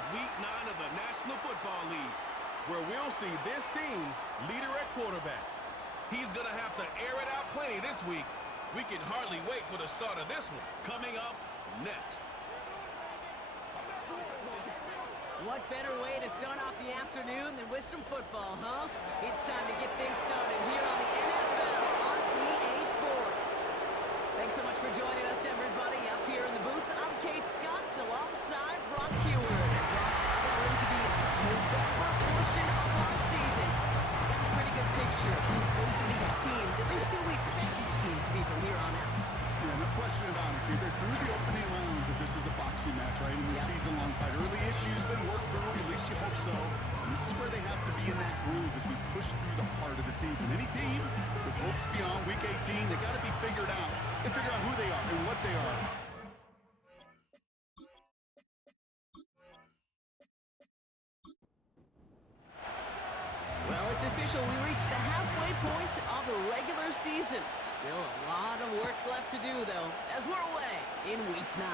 It's Week 9 of the National Football League, where we'll see this team's leader at quarterback. He's going to have to air it out plenty this week. We can hardly wait for the start of this one. Coming up next. What better way to start off the afternoon than with some football, huh? It's time to get things started here on the NFL on EA Sports. Thanks so much for joining us, everybody. Up here in the booth, I'm Kate Scotts alongside Brock Heward. We're into the November portion of our season. We got a pretty good picture of both of these teams. At least who we expect these teams to be from here on out. Yeah, no question about it. They're through the opening rounds if this is a boxing match, right? In the season-long fight. Early issues been worked through, at least you hope so. And this is where they have to be in that groove as we push through the heart of the season. Any team with hopes beyond Week 18, they got to be figured out. They figure out who they are and what they are. Well, it's official. We reached the halfway point of the regular season. Still a lot of work left to do, though, as we're away in Week 9.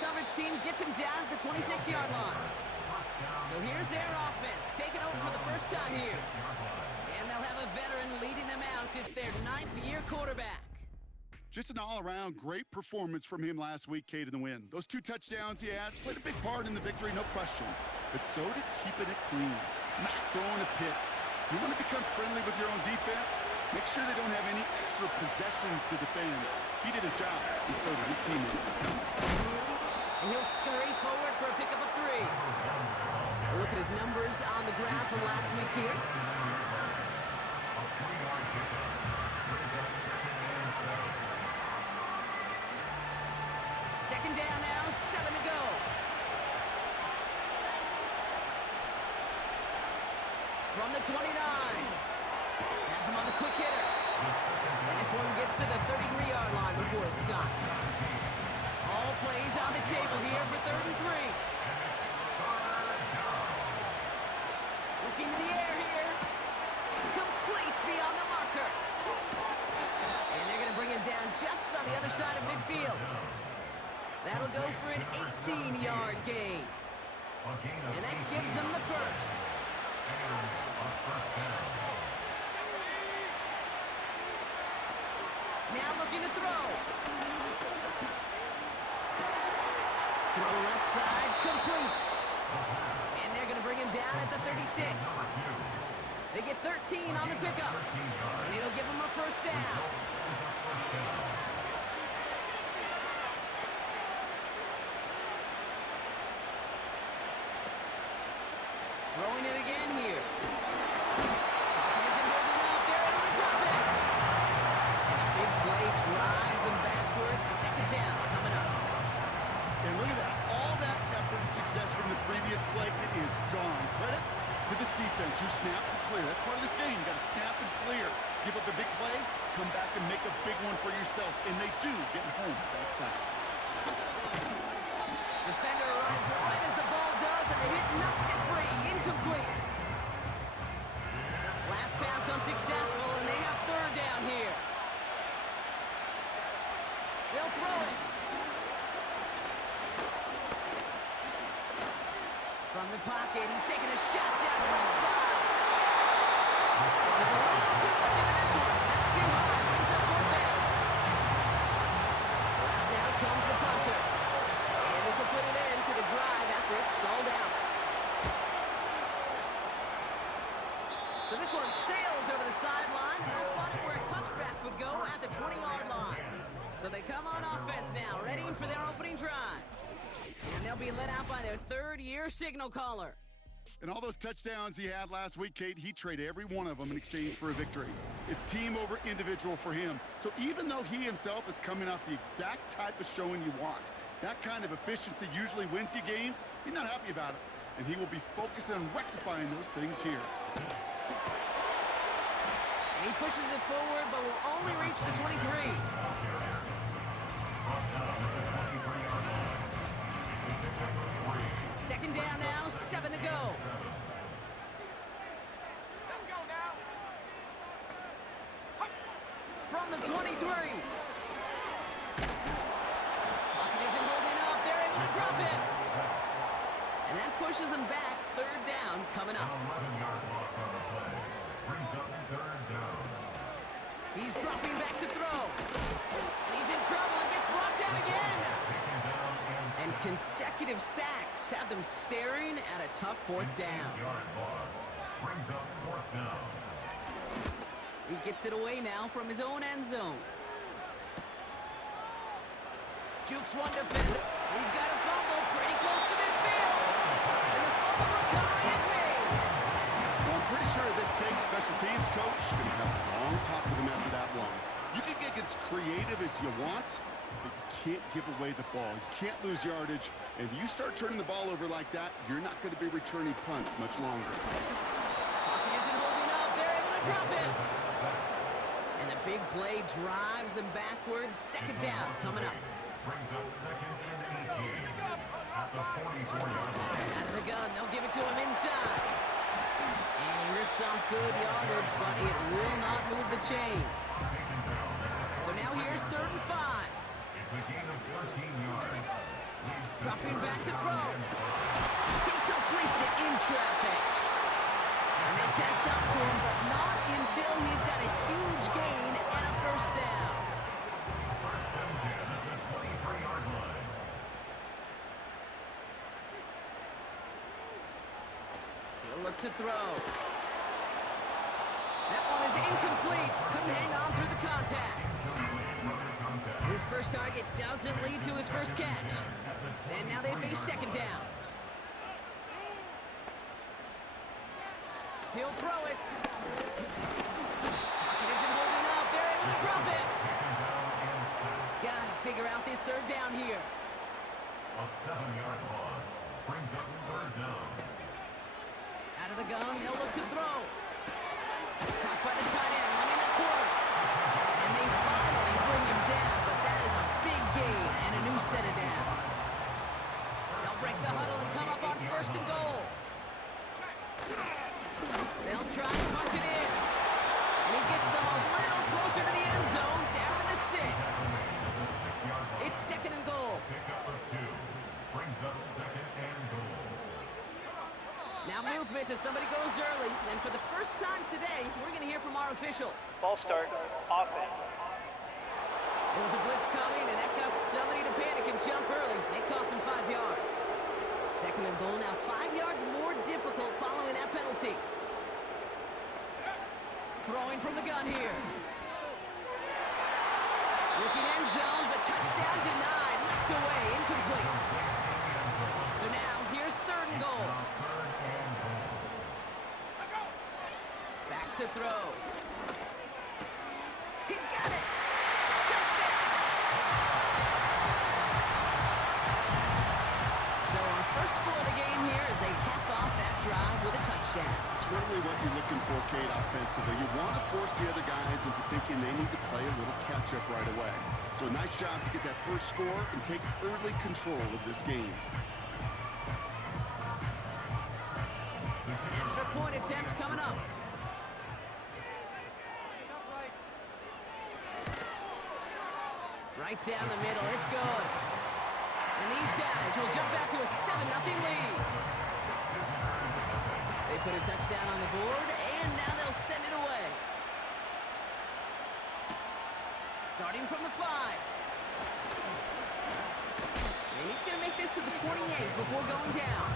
Coverage team gets him down at the 26-yard line. So here's their offense, taking over for the first time here. And they'll have a veteran leading them out. It's their 9th-year quarterback. Just an all-around great performance from him last week, Kate, in the win. Those 2 touchdowns he had played a big part in the victory, no question. But so did keeping it clean, not throwing a pick. You want to become friendly with your own defense? Make sure they don't have any extra possessions to defend. He did his job, and so did his teammates. And he'll scurry forward for a pickup of 3. Look at his numbers on the ground from last week here. Second down now, 7 to go. From the 29. Has him on the quick hitter. And this one gets to the 33-yard line before it's stopped. All plays on the table here for 3rd and 3. Looking in the air here. Complete beyond the marker. And they're going to bring him down just on the other side of midfield. That'll go for an 18-yard gain. And that gives them the first. Now looking to throw. Throw left side, complete. And they're going to bring him down at the 36. They get 13 on the pickup. And it'll give them a first down. Throwing it again here. Isn't holding up. They're able to drop it. And a big play drives them backwards. Second down coming up. And look at that. All that effort and success from the previous play, it is gone. Credit to this defense who snapped and clear. That's part of this game. You got to snap and clear. Give up a big play, come back and make a big one for yourself. And they do get home that side. Defender arrives right as the ball does, and the hit knocks it free. Incomplete. Last pass unsuccessful, and they have 3rd down here. They'll throw it. From the pocket, he's taking a shot down the left side. It's a little too much into this one. That's too high. Brings up 4th down. So out now comes the punter. And this will put it into the drive after it's stalled out. So this one sails over the sideline, and they'll spot it where a touchback would go at the 20-yard line. So they come on offense now, ready for their opening drive. And they'll be let out by their 3rd-year signal caller. And all those touchdowns he had last week, Kate, he traded every one of them in exchange for a victory. It's team over individual for him. So even though he himself is coming off the exact type of showing you want, that kind of efficiency usually wins you games, he's not happy about it. And he will be focusing on rectifying those things here. And he pushes it forward, but will only reach the 23. Second down now, 7 to go. Let's go now. From the 23. Pocket isn't holding up. They're able to drop it. And that pushes them back. Third down coming up. 11-yard loss on the play. Brings up third down. He's dropping back to throw. And he's in trouble and gets brought down again. And consecutive sacks have them staring at a tough fourth down. Brings up fourth down. He gets it away now from his own end zone. Jukes one defender. We've got a fumble pretty close to midfield. And the fumble recovery is made. Well, I'm pretty sure this King special teams coach is going to have a long talk with him after that one. You can get as creative as you want, but you can't give away the ball. You can't lose yardage. And if you start turning the ball over like that, you're not going to be returning punts much longer. Pocket isn't holding up. They're able to drop it. And the big play drives them backwards. Second down coming up. Brings up second and 18 at the 44-yard line. Out of the gun, they'll give it to him inside. And he rips off good yardage, but it will not move the chains. So now here's 3rd and 5. It's a gain of 13 yards. Dropping back to throw. He completes it in traffic. And they catch up to him, but not until he's got a huge gain and a first down. First and 10 at the 23-yard line. He'll look to throw. That one is incomplete. Couldn't hang on through the contact. His first target doesn't lead to his first catch. And now they face second down. He'll throw it. Pocket isn't holding up. They're able to drop it. Gotta figure out this third down here. A 7-yard loss. Brings up third down. Out of the gun, they'll look to throw. Caught by the tight end, running that corner. And they finally bring him down, but that is a big gain and a new set of downs. They'll break the huddle and come up on 1st and goal. They'll try and punch it in. And he gets them a little closer to the end zone, down to the 6. It's 2nd and goal. Pick up of 2. Brings up 2nd and goal. Now movement as somebody goes early. And for the first time today, we're going to hear from our officials. Ball start, offense. There was a blitz coming, and that got somebody to panic and jump early. It cost him 5 yards. 2nd and goal now, 5 yards more difficult following that penalty. Throwing from the gun here. Looking end zone, but touchdown denied. Knocked away, incomplete. So now, here's 3rd and goal. Back to throw. He's got it. Touchdown. So our first score of the game here as they cap off that drive with a touchdown. It's really what you're looking for, Kate, offensively. You want to force the other guys into thinking they need to play a little catch-up right away. So a nice job to get that first score and take early control of this game. Extra point attempt coming up. Right down the middle, it's good. And these guys will jump out to a 7-0 lead. They put a touchdown on the board, and now they'll send it away. Starting from the 5. And he's going to make this to the 28 before going down.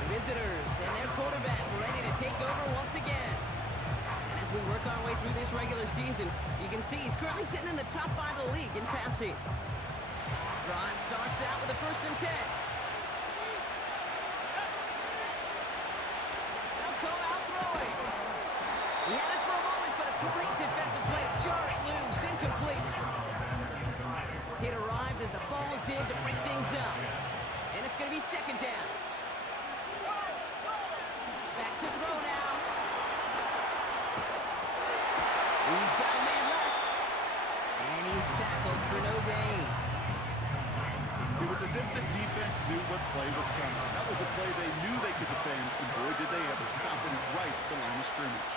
The visitors and their quarterback ready to take over once again. And as we work our way through this regular season, you can see he's currently sitting in the top 5 of the league in passing. Drive starts out with a 1st and 10. They'll come out throwing. He had it for a moment, but a great defensive play to jar it loose, incomplete. It arrived as the ball did to break things up. And it's going to be 2nd down. Back to throw now. He's got a man left. And he's tackled for no gain. It was as if the defense knew what play was coming. That was a play they knew they could defend, and boy, did they ever, stopping it right at the line of scrimmage.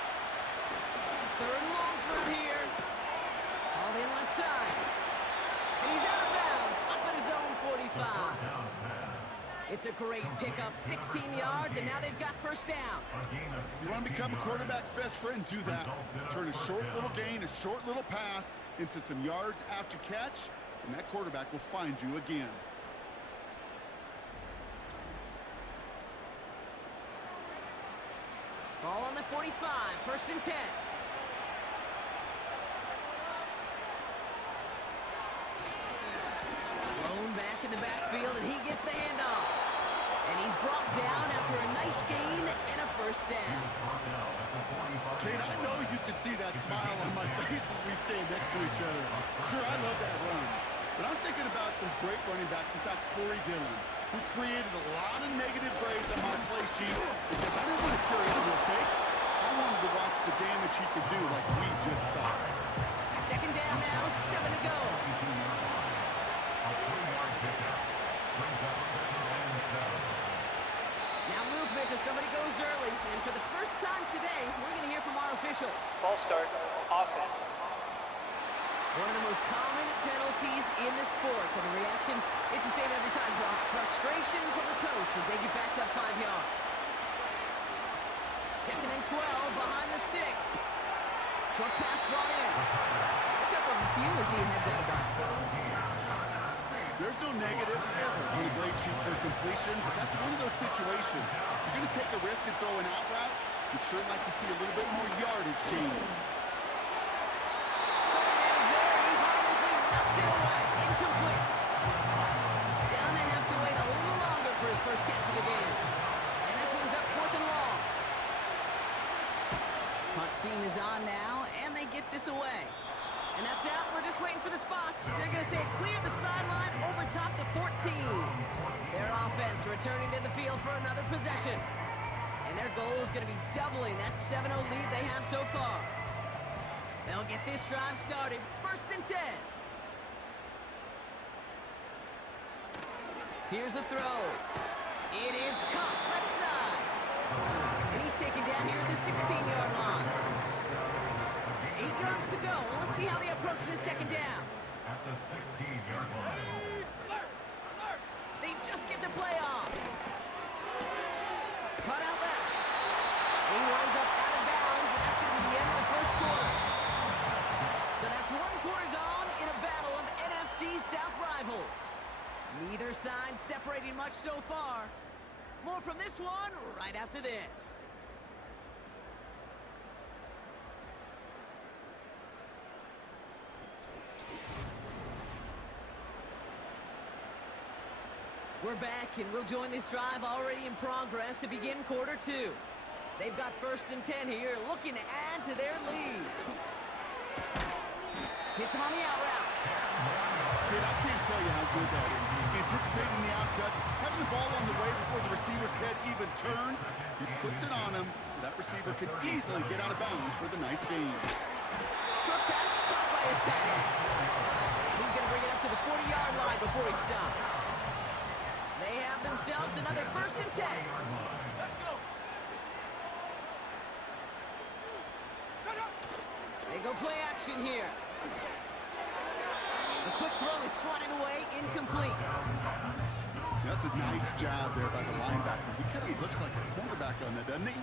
3rd and long for him here. All in left side. And he's out of bounds, up at his own 45. It's a great pickup, 16 yards, and now they've got first down. You want to become a quarterback's best friend, do that. Turn a short little gain, a short little pass into some yards after catch, and that quarterback will find you again. Ball on the 45, first and 10. Blown back in the backfield, and he gets the handoff. And he's brought down after a nice gain and a first down. Kate, I know you can see that smile on my face as we stand next to each other. Sure, I love that run. But I'm thinking about some great running backs like Corey Dillon, who created a lot of negative grades on my play sheet because I didn't want to carry out a fake. I wanted to watch the damage he could do like we just saw. Second down now, 7 to go. Now movement as somebody goes early, and for the first time today, we're going to hear from our officials. Ball start, offense. One of the most common penalties in the sport, and the reaction, it's the same every time, Brock. Frustration from the coach as they get backed up 5 yards. Second and 12 behind the sticks. Short pass brought in. Pick up a few as he heads out of bounds. There's no negatives ever on a grade sheet for completion, but that's one of those situations. If you're going to take a risk and throw an out route, you'd sure like to see a little bit more yardage gained. Knocks it away. Incomplete. Gonna have to wait a little longer for his first catch of the game. And that brings up 4th and long. Punt team is on now, and they get this away. And that's out. We're just waiting for the spots. They're going to say it cleared the sideline over top the 14. Their offense returning to the field for another possession. And their goal is going to be doubling that 7-0 lead they have so far. They'll get this drive started. First and 10. Here's a throw. It is caught left side. And he's taken down here at the 16-yard line. 8 yards to go. Well, let's see how they approach this second down. At the 16-yard line. They just get the play off. Cut out left. He winds up out of bounds, and that's going to be the end of the first quarter. So that's one quarter gone in a battle of NFC South rivals. Neither side separating much so far. More from this one right after this. We're back, and we'll join this drive already in progress to begin quarter 2. They've got first and 10 here, looking to add to their lead. Hits him on the out route. Kid, I can't tell you how good that is. Anticipating the outcut, having the ball on the way before the receiver's head even turns, he puts it on him so that receiver can easily get out of bounds for the nice gain. Short pass caught by his tight end. He's going to bring it up to the 40-yard line before he stops. They have themselves another first and 10. Let's go. They go play action here. The quick throw is swatted away, incomplete. That's a nice job there by the linebacker. He kind of looks like a cornerback on that, doesn't he?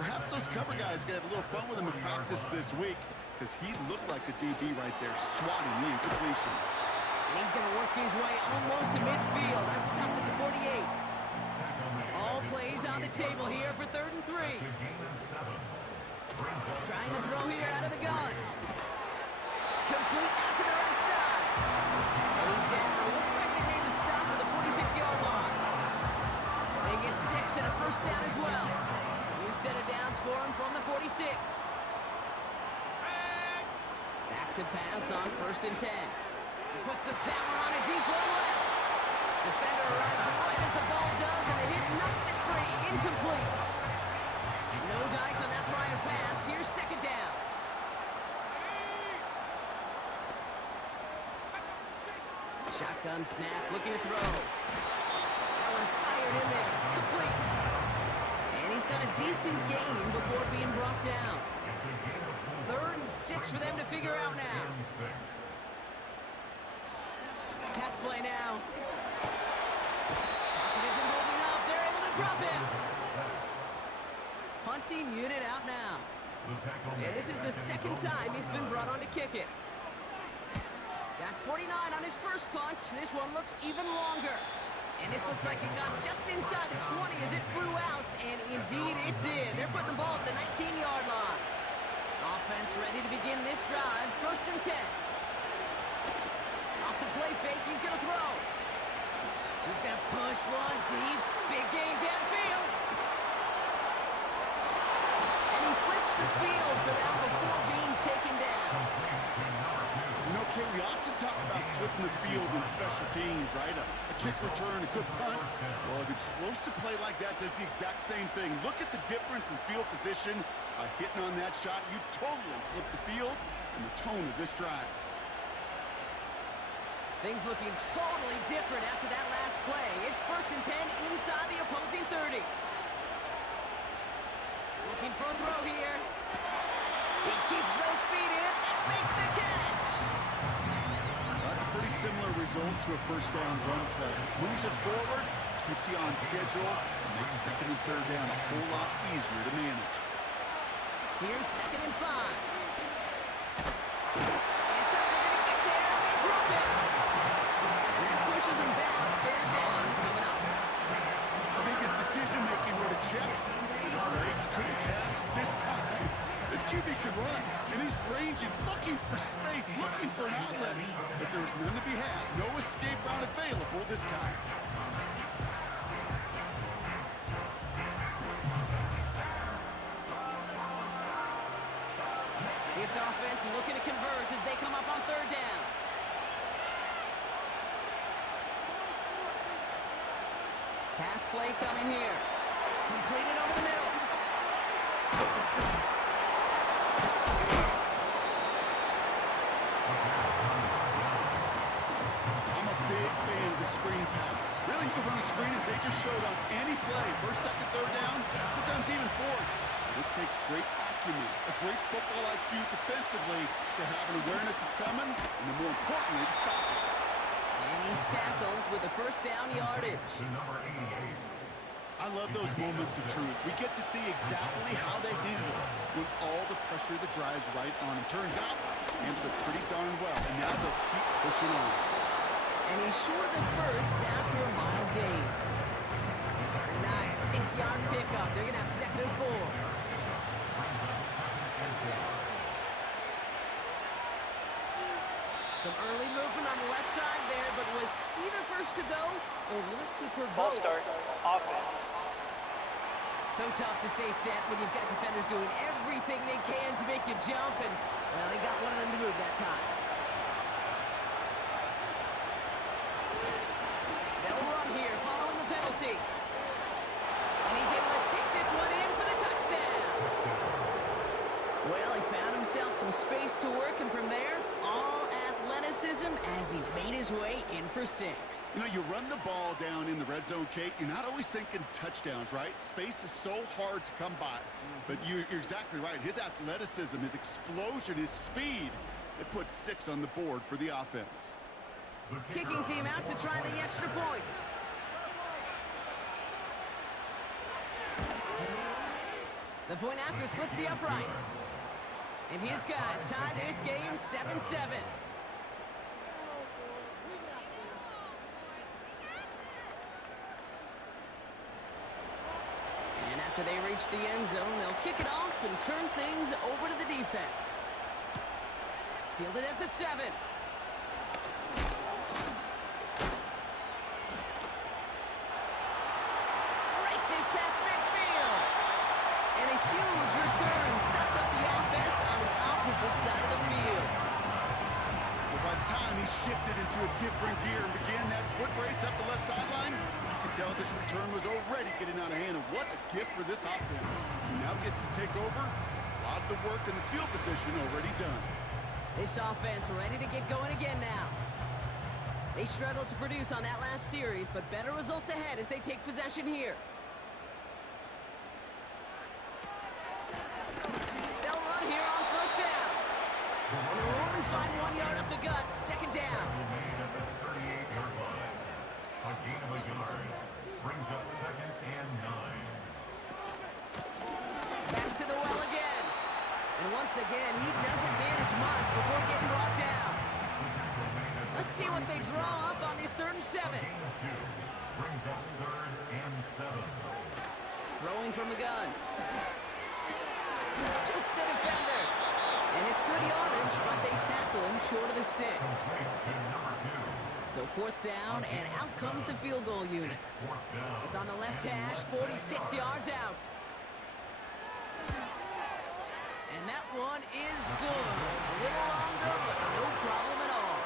Perhaps those cover guys are going to have a little fun with him in practice this week because he looked like a DB right there, swatting the incompletion. And he's going to work his way almost to midfield. That's stopped at the 48. All plays on the table here for 3rd and 3. Trying to throw here out of the gun. Complete out to the right side. And he's down. Looks like they made the stop at the 46-yard line. They get 6 and a first down as well. New set of downs for him from the 46. Back to pass on 1st and 10. He puts some power on a deep one left. Defender arrives right as the ball does, and the hit knocks it free. Incomplete. No dice on that prior pass. Here's second down. Shotgun snap, looking to throw. That one fired in there. Complete. And he's got a decent gain before being brought down. 3rd and 6 for them to figure out now. Pass play now. Pocket isn't holding drop him. Punting unit out now. And this is the second time he's been brought on to kick it. Got 49 on his first punt. This one looks even longer. And this looks like it got just inside the 20 as it flew out, and indeed it did. They're putting the ball at the 19-yard line. Offense ready to begin this drive. 1st and 10. Off the play fake, he's going to throw. He's going to push one deep. Big gain downfield. And he flips the field for them before being taken down. You know, Kate, we often talk about flipping the field in special teams, right? A kick return, a good punt. Well, an explosive play like that does the exact same thing. Look at the difference in field position. By hitting on that shot, you've totally flipped the field and the tone of this drive. Things looking totally different after that last play. It's 1st and 10 inside the opposing 30. Looking for a throw here. He keeps those feet in and makes the catch. That's a pretty similar result to a first down run play. Moves it forward, keeps you on schedule, and makes 2nd and 3rd down a whole lot easier to manage. Here's 2nd and 5. This time they're going to get there, and they drop it. And that pushes them back. 3rd down coming up. I think his decision-making were to check, and his legs couldn't catch this time. This QB could run, and he's ranging, looking for space, looking for an outlet. But there's none to be had. No escape route available this time. This offense looking to convert as they come up on 3rd down. Pass play coming here. Completed over the middle. I'm a big fan of the screen pass. Really, you can run a screen as they just showed on any play. 1st, 2nd, 3rd down, sometimes even 4th. It takes great acumen, a great football IQ defensively to have an awareness it's coming, and then more importantly, to stop it. And he's tackled with the 1st down yardage. I love those moments of truth. We get to see exactly how they handle it when all the pressure that drives right on them. Turns out, handled it pretty darn well, and now they'll keep pushing on. And he's short of the 1st after a mile gain. Nice 6-yard pickup. They're going to have 2nd and 4. Some early movement on the left side there, but was he the first to go, or was he Ball provoked? start. Offense. So tough to stay set when you've got defenders doing everything they can to make you jump, and, well, they got one of them to move that time. They'll run here, following the penalty. And he's able to take this one in for the touchdown. Well, he found himself some space to work, and from there, all athleticism as he made his way in for 6. You know, you run the ball down in the red zone, Kate, you're not always thinking touchdowns, right? Space is so hard to come by. But you're exactly right. His athleticism, his explosion, his speed, it puts 6 on the board for the offense. Kicking team out to try the extra point. The point after splits the uprights. And his guys tie this game 7-7. And after they reach the end zone, they'll kick it off and turn things over to the defense. Fielded at the 7. Races past midfield. And a huge return sets up the offense on the opposite side of the field. Well, by the time he shifted into a different gear and began that foot race up the left sideline, you could tell this return was already getting out of hand. And what a gift for this offense. He now gets to take over. A lot of the work in the field position already done. This offense ready to get going again now. They struggled to produce on that last series, but better results ahead as they take possession here. They'll run here on 1st down. And they'll only find 1 yard up the gut. 2nd down. Brings up 2nd and 9. Back to the well again. And once again, he doesn't manage much before getting brought down. Let's see what they draw up on this 3rd and 7. Gain of 2. Brings up 3rd and 7. Throwing from the gun. Juke the defender. And it's good yardage, but they tackle him short of the sticks. Complete to number 2. So 4th down, and out comes the field goal unit. 4th down. It's on the left hash, 46 yards out. And that one is good. A little longer, but no problem at all.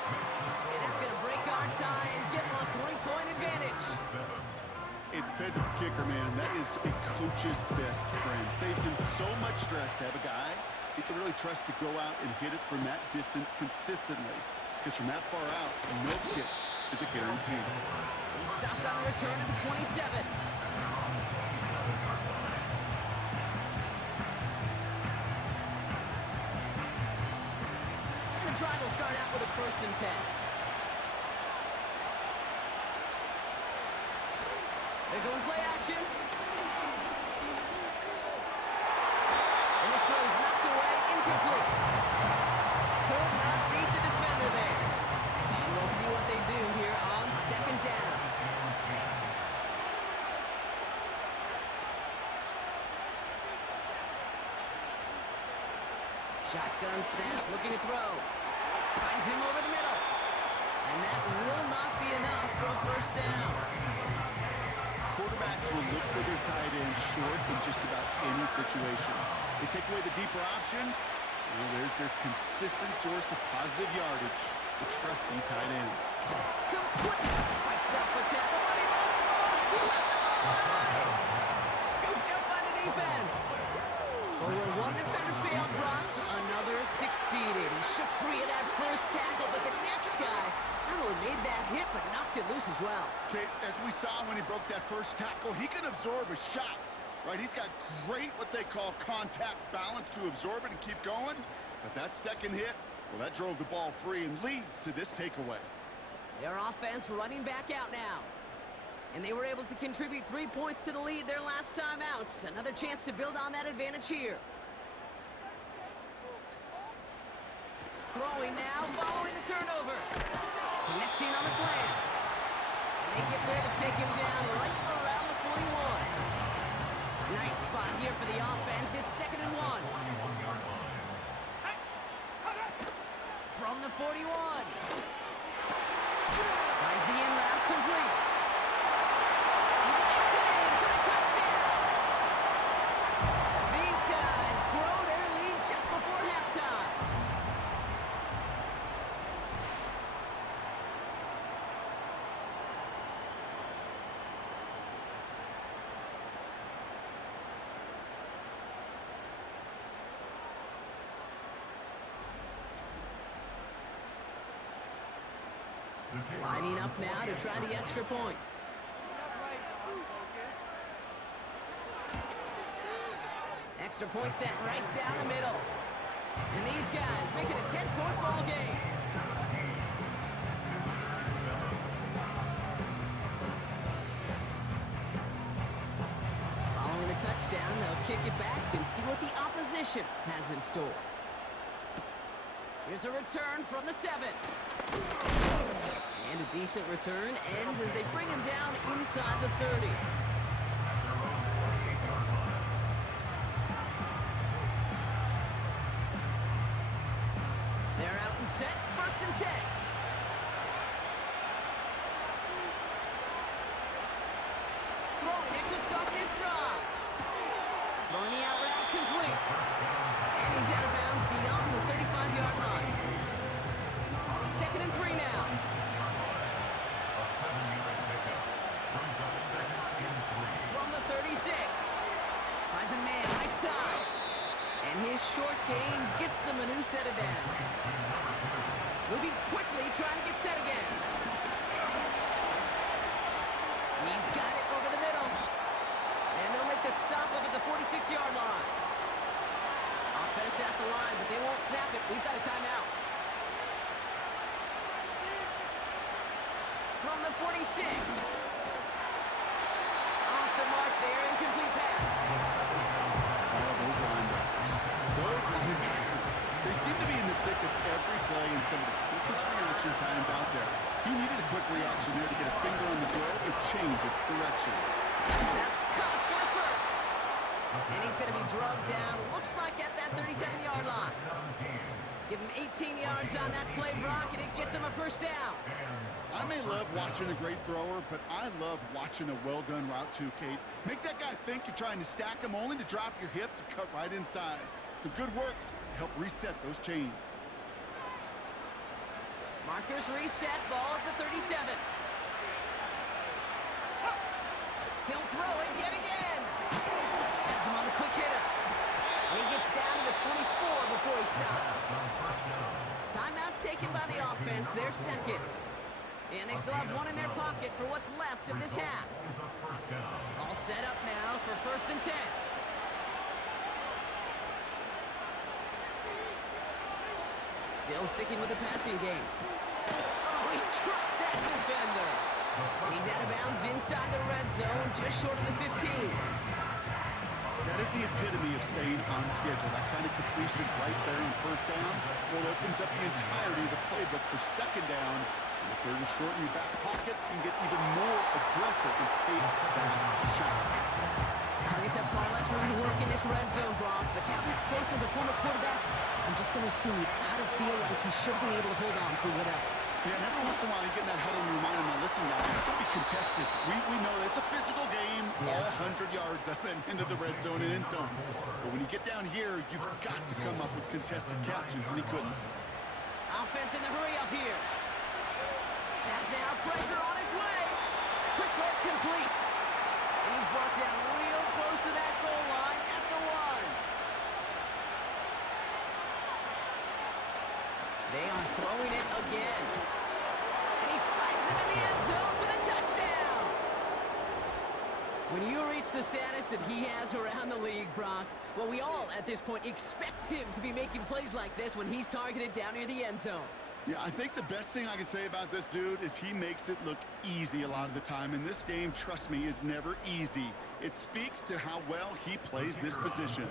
And that's going to break our tie and give them a 3-point advantage. Independent kicker, man, that is a coach's best friend. Saves him so much stress to have a guy he can really trust to go out and hit it from that distance consistently. Because from that far out, no kick is a guarantee. He stopped on the return at the 27. And the drive will start out with a 1st and 10. They're going play action. And this throw is knocked away, incomplete. Could not beat the defender there. And we'll see what they do here on 2nd down. Shotgun snap, looking to throw. Finds him over the middle. And that will not be enough for a 1st down. Quarterbacks will look for their tight end short in just about any situation. They take away the deeper options, and there's their consistent source of positive yardage, the trusty tight end. Fights up for tackle, but he lost the ball. He left the ball behind. Scooped up by the defense. Well, where one defender failed, Brock, another succeeded. He shook free of that 1st tackle, but the next guy not only made that hit, but knocked it loose as well. Okay, as we saw when he broke that 1st tackle, he can absorb a shot, right? He's got great what they call contact balance to absorb it and keep going. But that 2nd hit, well, that drove the ball free and leads to this takeaway. Their offense running back out now. And they were able to contribute 3 points to the lead their last time out. Another chance to build on that advantage here. Throwing now, following the turnover. Connecting on the slant. And they get there to take him down right around the 41. Nice spot here for the offense. It's 2nd and 1. 41-yard line. From the 41. Finds the in route complete. Exiting for the touchdown. These guys grow their lead just before halftime. Lining up now to try the extra points. Extra point set right down the middle. And these guys make it a 10-point ball game. Following the touchdown, they'll kick it back and see what the opposition has in store. Here's a return from the 7. And a decent return ends as they bring him down inside the 30. They're out and set, 1st and 10. Throwing it to stop this drive. Throwing the out route complete. And he's out of bounds beyond the 35-yard line. 2nd and 3 now. From the 36. Finds a man right side. And his short gain gets them a new set of downs. Moving quickly, trying to get set again. He's got it over the middle. And they'll make the stop up at the 46-yard line. Offense at the line, but they won't snap it. We've got a timeout. From the 46. change its direction. That's caught for first. And he's going to be drugged down, looks like at that 37-yard line. Give him 18 yards on that play, Brock, and it gets him a first down. I may love watching a great thrower, but I love watching a well-done route too, Kate. Make that guy think you're trying to stack him only to drop your hips and cut right inside. Some good work to help reset those chains. Markers reset, ball at the 37. He'll throw it yet again. Has him on the quick hitter. And he gets down to the 24 before he stopped. Timeout taken by the offense, their second. And they still have one in their pocket for what's left of this half. All set up now for 1st and 10. Still sticking with the passing game. Oh, he trucked that defender. And he's out of bounds inside the red zone, just short of the 15. That is the epitome of staying on schedule. That kind of completion right there on 1st down. Well, it opens up the entirety of the playbook for 2nd down. And the 3rd and short in your back pocket, you can get even more aggressive and take that shot. Targets have far less room to work in this red zone, Brock. But down this close as a former quarterback, I'm just going to assume you gotta feel like he should have been able to hold on through whatever. Yeah, and every once in a while you get in that huddle and remind him, now listen guys, it's going to be contested. We know it's a physical game, all 100 yards up and into the red zone and end zone. But when you get down here, you've got to come up with contested catches, and he couldn't. Offense in the hurry up here. Back now, pressure on its way. Quick slant complete. And he's brought down real close to that goal line at the 1. They are throwing it again. And he finds him in the end zone for the touchdown. When you reach the status that he has around the league, Brock, well, we all at this point expect him to be making plays like this when he's targeted down near the end zone. Yeah, I think the best thing I can say about this dude is he makes it look easy a lot of the time. And this game, trust me, is never easy. It speaks to how well he plays this position.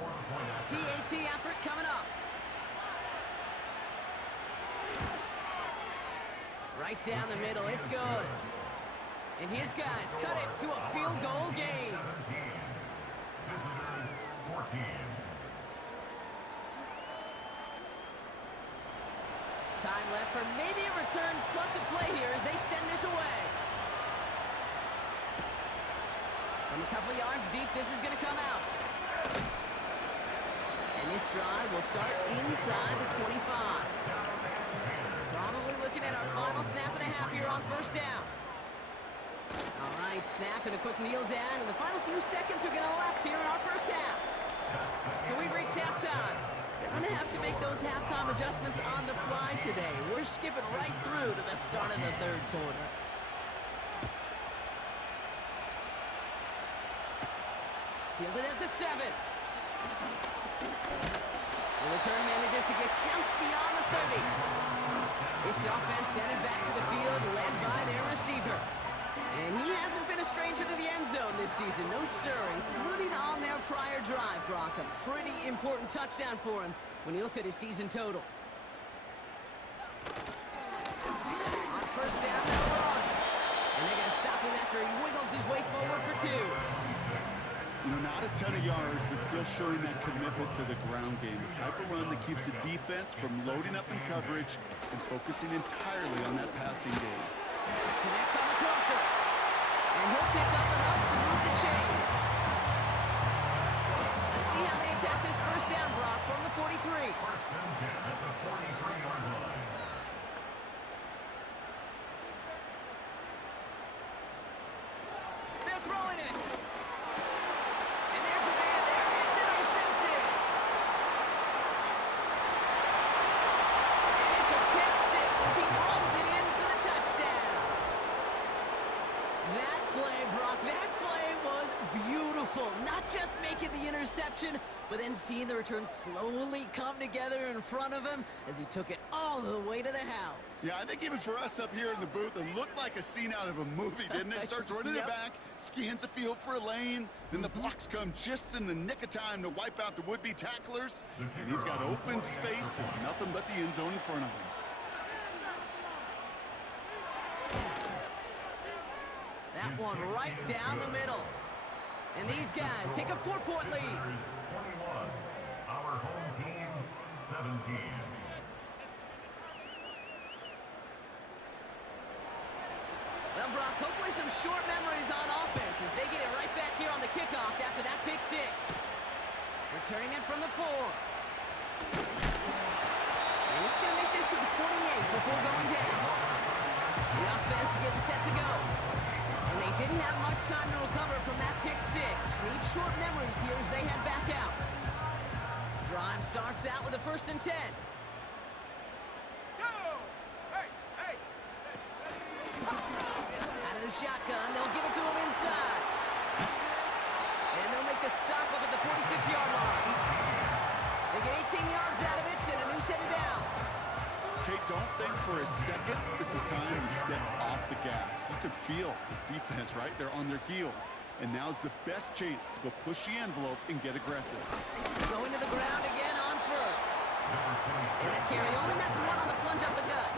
PAT effort coming up. Right down the middle, it's good. And his guys cut it to a field goal game. Visitors 14. Time left for maybe a return plus a play here as they send this away. From a couple yards deep, this is going to come out. And this drive will start inside the 25. Probably looking at our final snap of the half here on 1st down. All right, snap and a quick kneel down, and the final few seconds are going to elapse here in our 1st half. So we've reached halftime. They're going to have to make those halftime adjustments on the fly today. We're skipping right through to the start of the 3rd quarter. Fielded at the 7. The return manages to get just beyond the 30. This offense headed back to the field, led by their receiver. And he hasn't been a stranger to the end zone this season, no sir, including on their prior drive, Brock. A pretty important touchdown for him when you look at his season total. On 1st down, they'll run. And they're going to stop him after he wiggles his way forward for 2. You know, not a ton of yards, but still showing that commitment to the ground game. The type of run that keeps the defense from loading up in coverage and focusing entirely on that passing game. Connects on the crosser. And he'll pick up enough to move the chains. Let's see how they attack this 1st down, Brock, from the 43. 1st and 10 at the 43-yard line. They're throwing it. And there's a man there. It's intercepted. And it's a pick 6 as he runs it in for the touchdown. That play, Brock, that play was beautiful. Not just making the interception, but then seeing the return slowly come together in front of him as he took it all the way to the house. Yeah, I think even for us up here in the booth, it looked like a scene out of a movie, didn't it? Starts running it back, scans the field for a lane, then the blocks come just in the nick of time to wipe out the would-be tacklers, and he's got open space and nothing but the end zone in front of him. That that one right down the middle. And these guys take a 4-point lead. 21. Our home team, 17. Well, Brock, hopefully some short memories on offense as they get it right back here on the kickoff after that pick six. Returning it from the 4. And he's going to make this to the 28 before going down. The offense getting set to go. And they didn't have much time to recover from that pick six. Need short memories here as they head back out. Drive starts out with a 1st and 10. Out of the shotgun, they'll give it to him inside. And they'll make the stop up at the 46-yard line. They get 18 yards out of it and a new set of downs. Kate, don't think for a second this is time to step off the gas. You can feel this defense, right? They're on their heels. And now's the best chance to go push the envelope and get aggressive. Going to the ground again on 1st. And that carry only nets 1 on the plunge up the gut.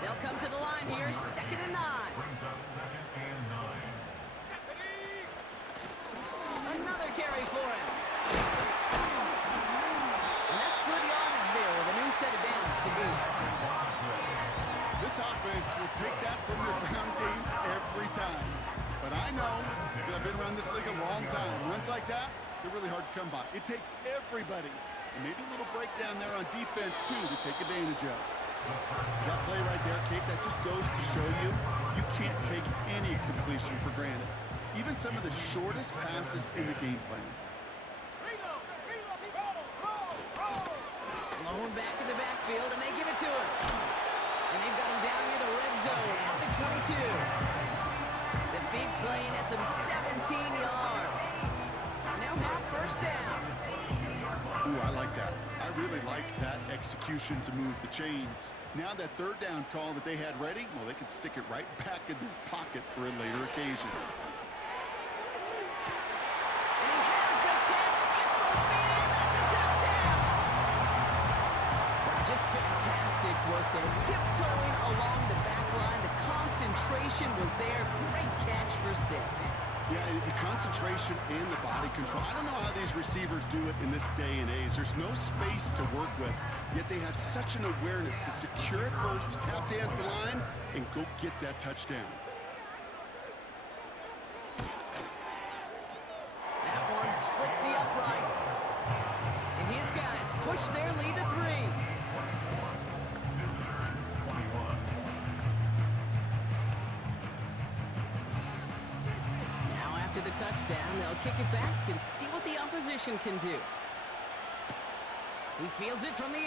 They'll come to the line here, 2nd and 9. Brings up 2nd and 9. Another carry for him. And that's good yardage there with a new set of downs to boot. This offense will take that from their ground game every time. But I know, because I've been around this league a long time, runs like that, they're really hard to come by. It takes everybody. And maybe a little breakdown there on defense, too, to take advantage of. That play right there, Kate, that just goes to show you, you can't take any completion for granted. Even some of the shortest passes in the game plan. Blown back in the backfield, and they give it to him. And they've got him down near the red zone at the 22. The big play nets him 17 yards. And they'll have 1st down. Ooh, I like that. I really like that execution to move the chains. Now that 3rd down call that they had ready, well, they could stick it right back in their pocket for a later occasion. And he has the catch, gets both feet in, that's a touchdown! Wow, just fantastic work there. Tiptoeing along the back line, the concentration was there. Great catch for 6. Yeah, the concentration and the body control. I don't know how these receivers do it in this day and age. There's no space to work with, yet they have such an awareness to secure it first, to tap dance the line, and go get that touchdown. That one splits the uprights. And his guys push their lead to 3. The touchdown, they'll kick it back and see what the opposition can do. He fields it from the 8.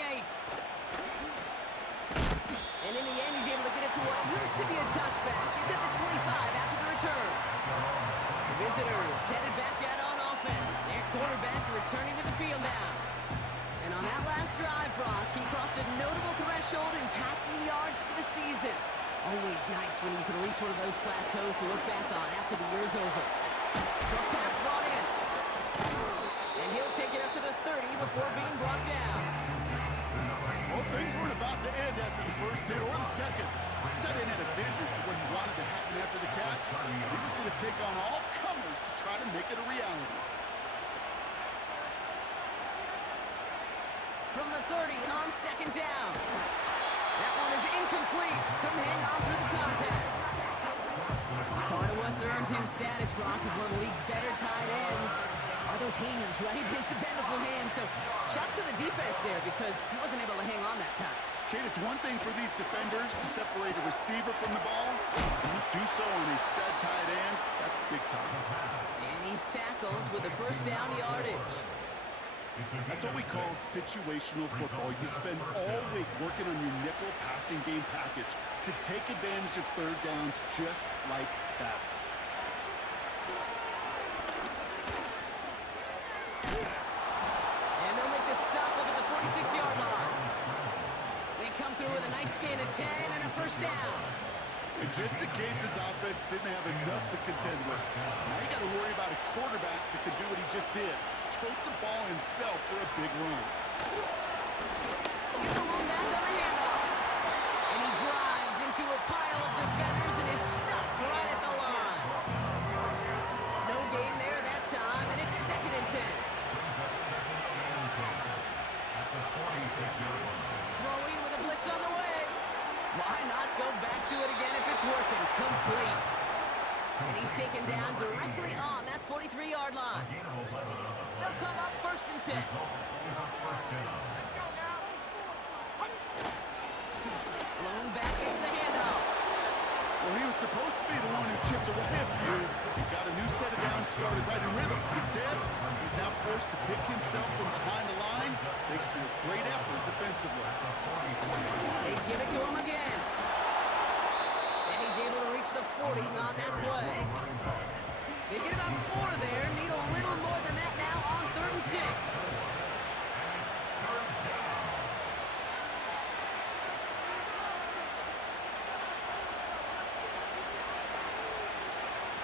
And in the end, he's able to get it to what used to be a touchback. It's at the 25 after the return. The visitors headed back out on offense. Their quarterback returning to the field now. And on that last drive, Brock, he crossed a notable threshold in passing yards for the season. Always nice when you can reach one of those plateaus to look back on after the year's over. Short pass brought in. And he'll take it up to the 30 before being brought down. Well, things weren't about to end after the 1st hit or the 2nd. This tight end had a vision for what he wanted to happen after the catch. He was going to take on all comers to try to make it a reality. From the 30 on 2nd down. That one is incomplete. Couldn't hang on through the contact. Part of what's earned him status, Brock, is one of the league's better tight ends. Are those hands, right? His dependable hands. So, shots to the defense there because he wasn't able to hang on that time. Kate, it's one thing for these defenders to separate a receiver from the ball. And to do so on a stud tight end, that's big time. And he's tackled with the 1st down yardage. That's what we call situational football. You spend all week working on your nickel passing game package to take advantage of 3rd downs just like that. And they'll make the stop up at the 46-yard line. They come through with a nice gain of 10 and a 1st down. And just in case this offense didn't have enough to contend with, now you got to worry about a quarterback that could do what he just did. Tote the ball himself for a big run. He's along back on the handoff. And he drives into a pile of defenders and is stopped And he's taken down directly on that 43-yard line. They'll come up 1st and 10. Blown back, it's the handoff. Well, he was supposed to be the one who chipped away a few. He got a new set of downs started right in rhythm. Instead, he's now forced to pick himself from behind the line thanks to a great effort defensively. They give it to him again. And he's able to reach the 40 on that play. They get about 4 there. Need a little more than that now on 3rd and 6.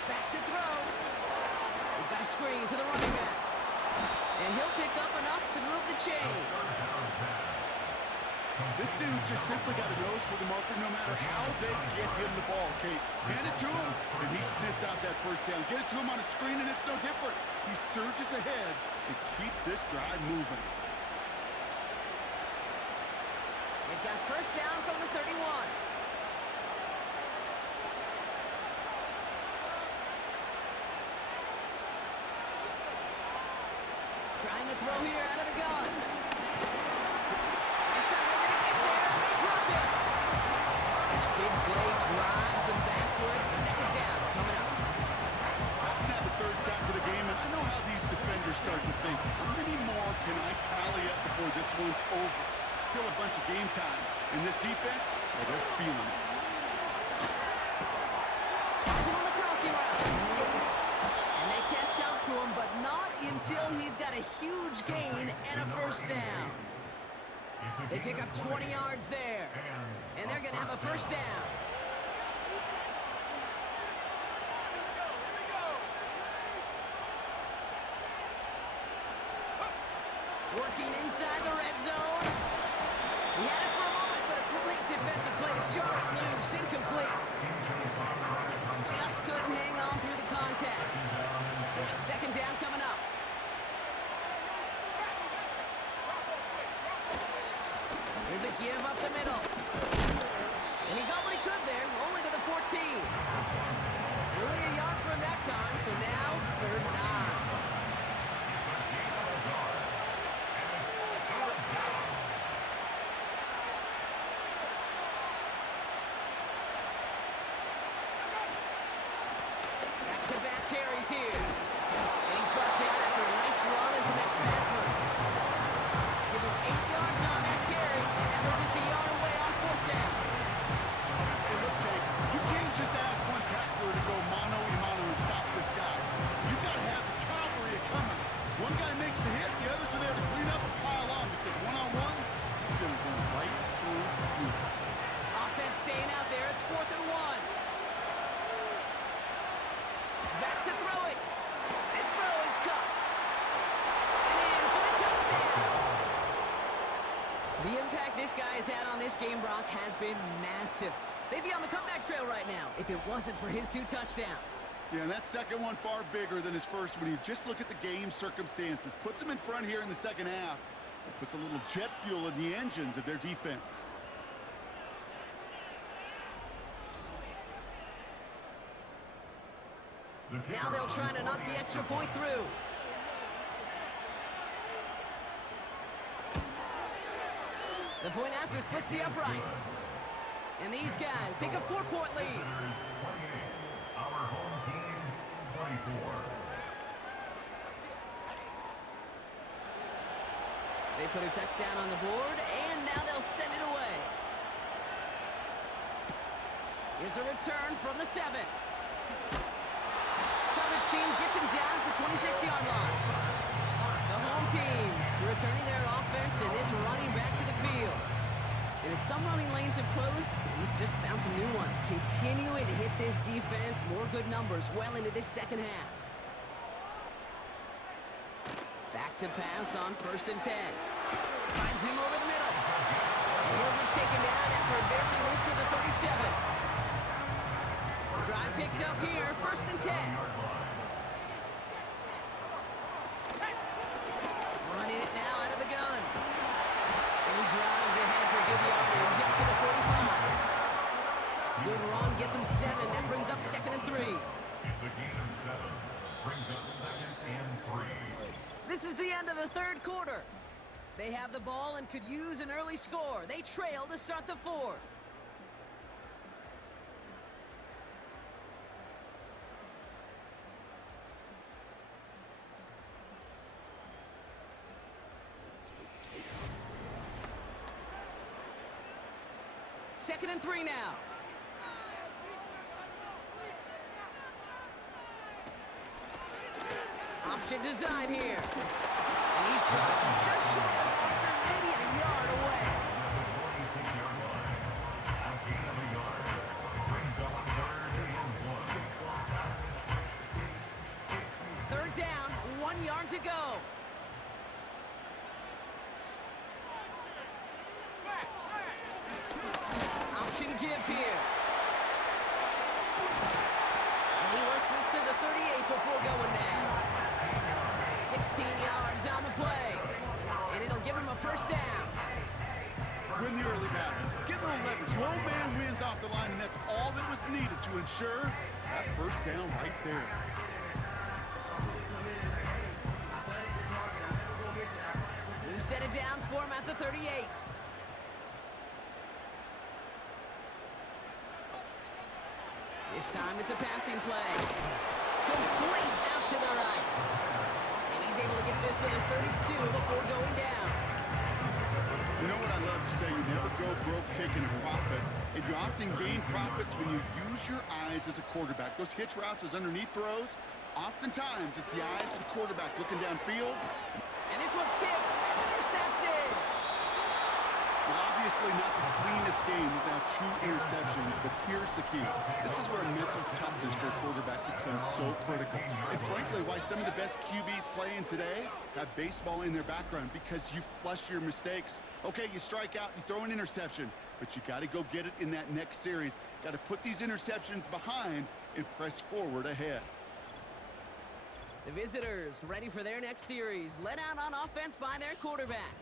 Back to throw. We've got a screen to the running back. And he'll pick up enough to move the chains. This dude just simply got a nose for the marker no matter how they get him the ball, Kate. Hand it to him, and he sniffs out that 1st down. Get it to him on a screen, and it's no different. He surges ahead and keeps this drive moving. They've got 1st down from the 31. Trying to throw here out of the gun. This time they're going to get there, and they drop it. And a big play drives them backwards. 2nd down coming up. That's now the 3rd sack of the game, and I know how these defenders start to think. How many more can I tally up before this one's over? Still a bunch of game time. And this defense, well, they're feeling it. Finds him on the crossing route. And they catch up to him, but not until he's got a huge gain and a 1st down. They pick up 20 yards there. And they're going to have a 1st down. Working inside the red zone. He had it for a moment, but a great defensive play to jar it loose. Incomplete. Just couldn't hang on through the contact. So it's 2nd down coming up. Here's a give up the middle. And he got what he could there, only to the 14. Only a yard for him that time, so now 3rd and 9. Back-to-back carries here. And he's brought down after a nice run into extra effort. Give him 8 yards on that carry, and now they're just a yard away on 4th down. Hey, look, Kate, you can't just ask one tackler to go mano-a-mano and stop this guy. You got to have the cavalry coming. One guy makes a hit, the others are there to clean up and pile on, because one-on-one, he's going to go right through you. Offense staying out there. It's 4th and 1. Back to throw it. This throw is cut. And in for the touchdown. The impact this guy has had on this game, Brock, has been massive. They'd be on the comeback trail right now if it wasn't for his 2 touchdowns. Yeah, and that 2nd one far bigger than his 1st when you just look at the game circumstances. Puts them in front here in the 2nd half. It puts a little jet fuel in the engines of their defense. Now they'll try to knock the extra point through. The point after splits the uprights. And these guys take a 4-point lead. Our home team, 24. They put a touchdown on the board, and now they'll send it away. Here's a return from the 7. Coverage team gets him down for 26-yard line. The home teams returning their offense and this running back to the field. And as some running lanes have closed, he's just found some new ones. Continuing to hit this defense, more good numbers well into this 2nd half. Back to pass on 1st and 10. Finds him over the middle. And he'll be taken down after advancing this to the 37. Drive picks up here, 1st and 10. Running it now out of the gun. And he drives ahead for good yardage up to the 45. Good run, gets him 7. That brings up 2nd and 3. Brings up 2nd and 3. This is the end of the third quarter. They have the ball and could use an early score. They trail to start the fourth. Second and 3 now. Option design here. And he's dropped just short of the marker, maybe a yard away. 46-yard line. A gain of a yard. Brings up 3rd and 1. Third down, 1 yard to go. Option give here. And he works this to the 38 before going down. 16 yards on the play. And it'll give him a first down. Win the early battle. Get a little leverage. One man wins off the line, and that's all that was needed to ensure that first down right there. New set of downs for him at the 38. This time it's a passing play. Complete out to the right. And he's able to get this to the 32 before going down. You know what I love to say? You never go broke taking a profit. And you often gain profits when you use your eyes as a quarterback. Those hitch routes, those underneath throws, oftentimes it's the eyes of the quarterback looking downfield. And this one's tipped and intercepted. Well, obviously not the cleanest game without 2 interceptions, but here's the key. This is where mental toughness for a quarterback becomes so critical. And frankly, why some of the best QBs playing today have baseball in their background, because you flush your mistakes. Okay, you strike out, you throw an interception, but you got to go get it in that next series. Got to put these interceptions behind and press forward ahead. The visitors ready for their next series, led out on offense by their quarterback.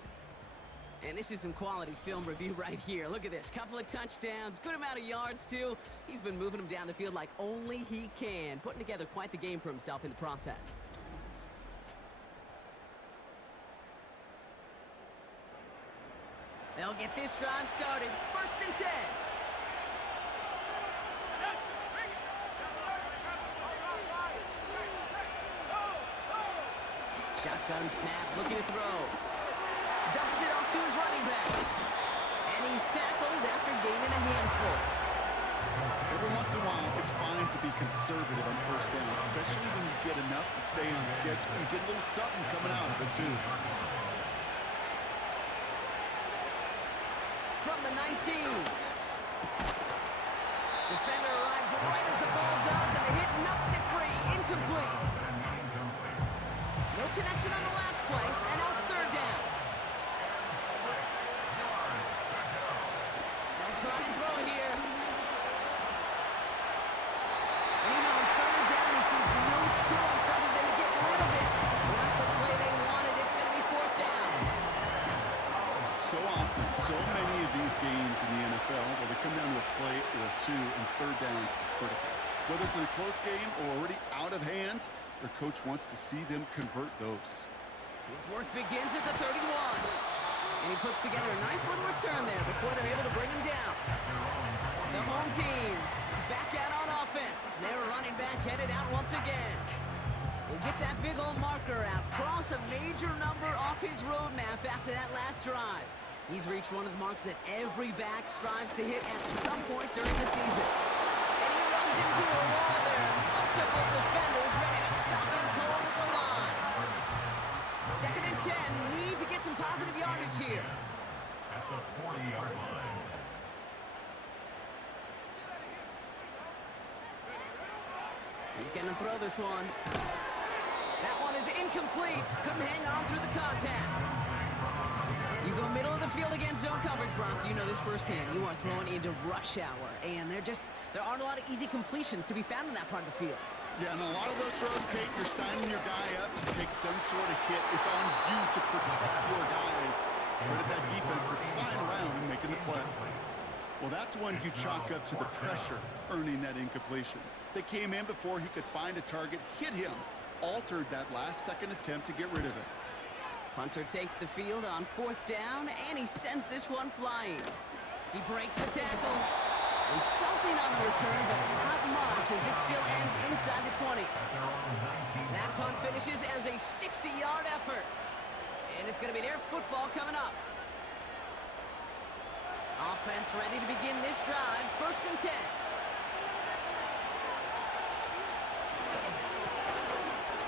And this is some quality film review right here. Look at this. Couple of touchdowns, good amount of yards, too. He's been moving them down the field like only he can, putting together quite the game for himself in the process. They'll get this drive started. 1st and 10. Shotgun snap, looking to throw. Dumps it off to his running back. And he's tackled after gaining a handful. Every once in a while, it's fine to be conservative on first down, especially when you get enough to stay on schedule and get a little something coming out of it, too. From the 19. Defender arrives right as the ball does, and the hit knocks it free. Incomplete. No connection on the last play, and now it's 3rd down. They'll try and throw it here. And even on 3rd down, he sees no choice other than to get rid of it. Not the play they wanted. It's going to be 4th down. So often, so many of these games in the NFL, where they come down to a play or 2 and 3rd downs are critical. Whether it's in a close game or already out of hand, their coach wants to see them convert those. His work begins at the 31. And he puts together a nice little return there before they're able to bring him down. The home teams back out on offense. Their running back headed out once again. They get that big old marker out, cross a major number off his roadmap after that last drive. He's reached one of the marks that every back strives to hit at some point during the season. And he runs into a wall there. Multiple defenders ready to stop him cold at the line. 2nd and 10. Need to get some positive yardage here. At the 40-yard line. He's going to throw this one. That one is incomplete. Couldn't hang on through the contact. You go middle of the field against zone coverage, Brock. You know this firsthand. You are throwing into rush hour, and there aren't a lot of easy completions to be found in that part of the field. Yeah, and a lot of those throws, Kate, you're signing your guy up to take some sort of hit. It's on you to protect your guys. Credit that defense for flying around and making the play. Well, that's one you chalk up to the pressure, earning that incompletion. They came in before he could find a target, hit him altered that last-second attempt to get rid of it. Punter takes the field on 4th down, and he sends this one flying. He breaks the tackle. And something on the return, but not much, as it still ends inside the 20. That punt finishes as a 60-yard effort. And it's going to be their football coming up. Offense ready to begin this drive. 1st and 10.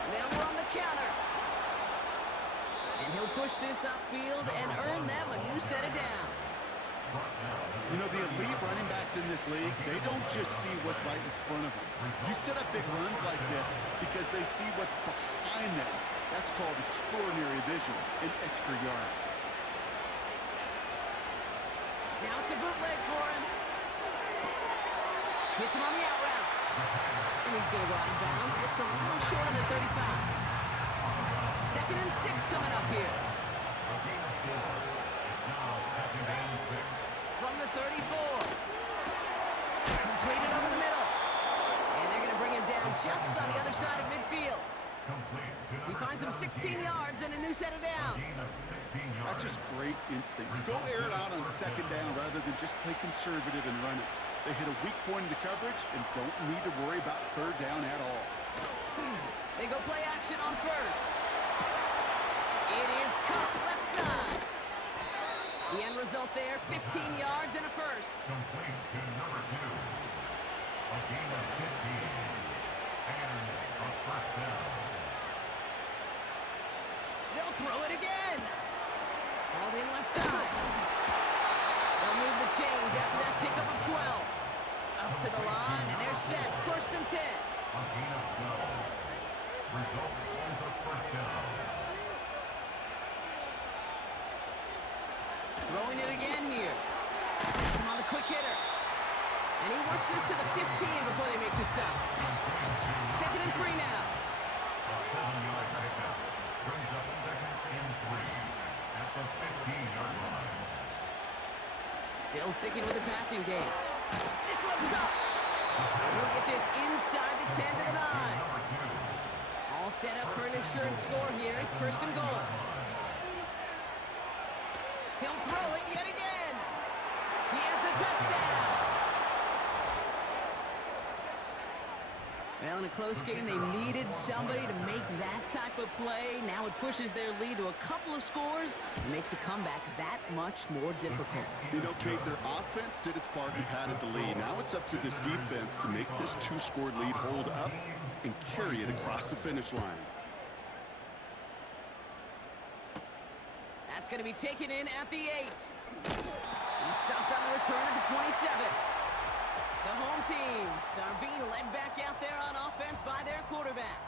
Now we're on the counter. And he'll push this upfield and earn them a new set of downs. You know, the elite running backs in this league, they don't just see what's right in front of them. You set up big runs like this because they see what's behind them. That's called extraordinary vision and extra yards. Now it's a bootleg for him. Hits him on the out route. And he's going to go out of bounds. Looks a little short on the 35. 2nd and 6 coming up here. From the 34. Completed over the middle. And they're going to bring him down just on the other side of midfield. He finds him 16 yards and a new set of downs. That's just great instincts. Go air it out on 2nd down rather than just play conservative and run it. They hit a weak point in the coverage and don't need to worry about 3rd down at all. They go play action on 1st. It is cut left side. The end result there, 15 yards and a 1st. Complete to number 2. A gain of 15. And a 1st down. They'll throw it again. Balled in left side. They'll move the chains after that pickup of 12. Up to the line, and they're set. 1st and 10. A gain of 12. Result is a 1st down. Throwing it again here. Gets him on the quick hitter. And he works this to the 15 before they make the stop. 2nd and 3 now. A 7-yard pickup brings up 2nd and 3 at the 15-yard line. Still sticking with the passing game. This one's cut. He'll get this inside the 10 to the 9. All set up for an insurance score here. It's 1st and goal. He'll throw it yet again. He has the touchdown. Well, in a close game, they needed somebody to make that type of play. Now it pushes their lead to a couple of scores and makes a comeback that much more difficult. You know, Kate, their offense did its part and padded the lead. Now it's up to this defense to make this 2-score lead hold up and carry it across the finish line. That's going to be taken in at the 8. He's stopped on the return at the 27. The home teams are being led back out there on offense by their quarterback.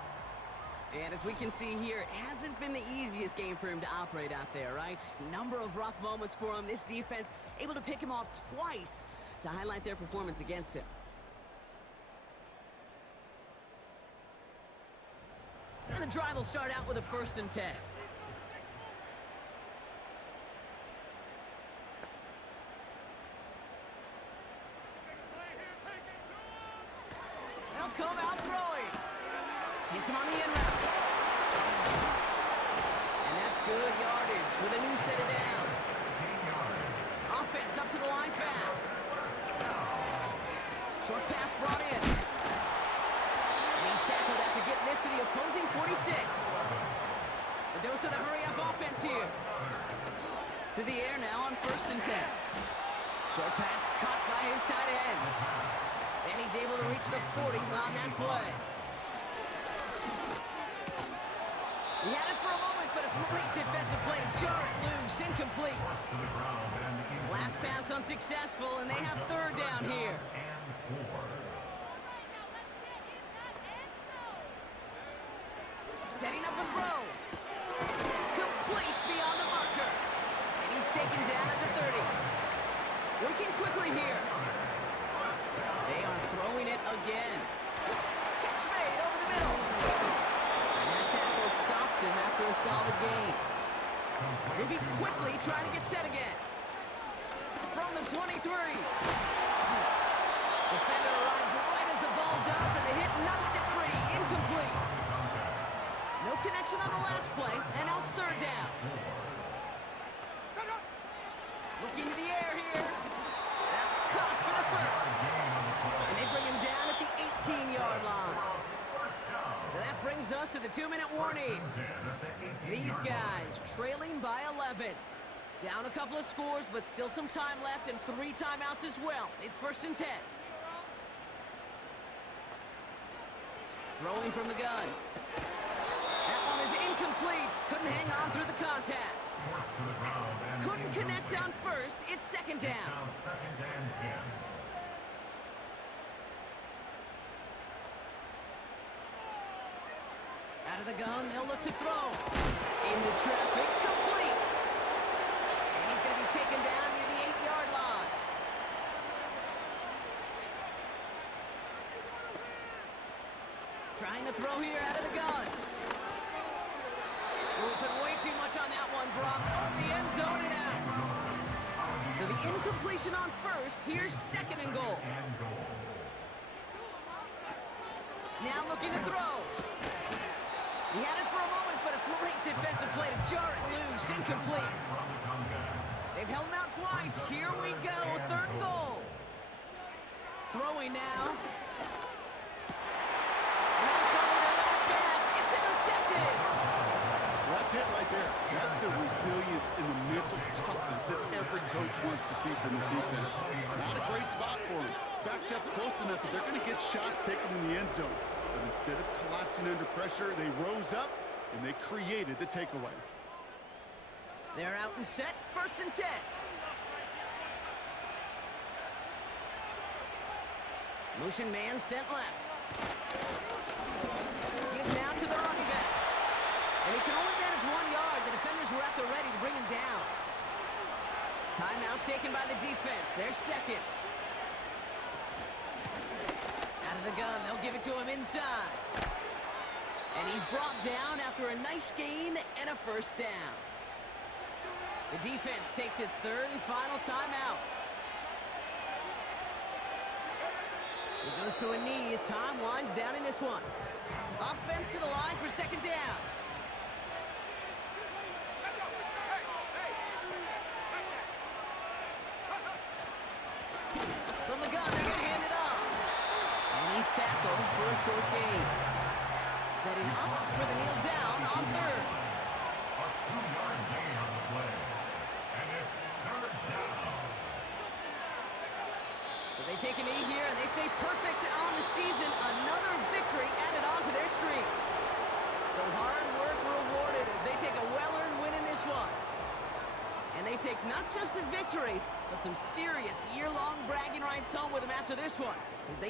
And as we can see here, it hasn't been the easiest game for him to operate out there, right? Number of rough moments for him. This defense able to pick him off twice to highlight their performance against him. And the drive will start out with a 1st and 10. They'll come out throwing. Hits him on the end route. And that's good yardage with a new set of downs. Offense up to the line fast. Short pass brought in. And he's tackled after getting this to the opposing 46. A dose of the hurry-up offense here. To the air now on 1st and 10. Short pass caught by his tight end. And he's able to reach the 40 on that play. He had it for a moment, but a great defensive play to jar it loose. Incomplete. Last pass unsuccessful, and they have 3rd down here. Setting up a throw. Complete beyond the marker. And he's taken down at the 30. Working quickly here. They are throwing it again. Catch made over the middle. And that tackle stops him after a solid gain. Moving quickly, trying to get set again. From the 23. Defender arrives right as the ball does, and the hit knocks it free. Incomplete. action on the last play, and now it's third down. Looking to the air here. That's caught for the first. And they bring him down at the 18-yard line. So that brings us to the 2-minute warning. These guys trailing by 11. Down a couple of scores, but still some time left and 3 timeouts as well. It's 1st and 10. Throwing from the gun. That one is incomplete. Couldn't hang on through the contact. Couldn't connect on first. It's 2nd down. Out of the gun, they'll look to throw. Into traffic, complete. And he's going to be taken down near the 8-yard line. Trying to throw here out of the gun. We'll put way too much on that one, Brock. Over the end zone and out. So the incompletion on first. Here's 2nd and goal. Now looking to throw. He had it for a moment, but a great defensive play to jar it loose. Incomplete. They've held him out twice. Here we go. 3rd and goal. Throwing now. And that was probably their last gasp. It's intercepted. That's it right there. That's the resilience and the mental toughness that every coach wants to see from his defense. Not a great spot for him. Backed up close enough that they're going to get shots taken in the end zone. But instead of collapsing under pressure, they rose up and they created the takeaway. They're out and set. 1st and 10. Motion man sent left. Give now to the running back. And he can only manage 1 yard. The defenders were at the ready to bring him down. Timeout taken by the defense. They're 2nd. Out of the gun. They'll give it to him inside. And he's brought down after a nice gain and a 1st down. The defense takes its 3rd and final timeout. It goes to a knee as time winds down in this one. Offense to the line for 2nd down. From the gun, they're going to hand it off. And he's tackled for a short gain. Setting up for the kneel down on 3rd. A 2-yard gain on the play. And it's 3rd down. So they take a knee here, and they stay perfect on the season. Another victory added on to their streak. So hard work rewarded as they take a well-earned win in this one. And they take not just a victory, but some serious year-long bragging rights home with them after this one. As they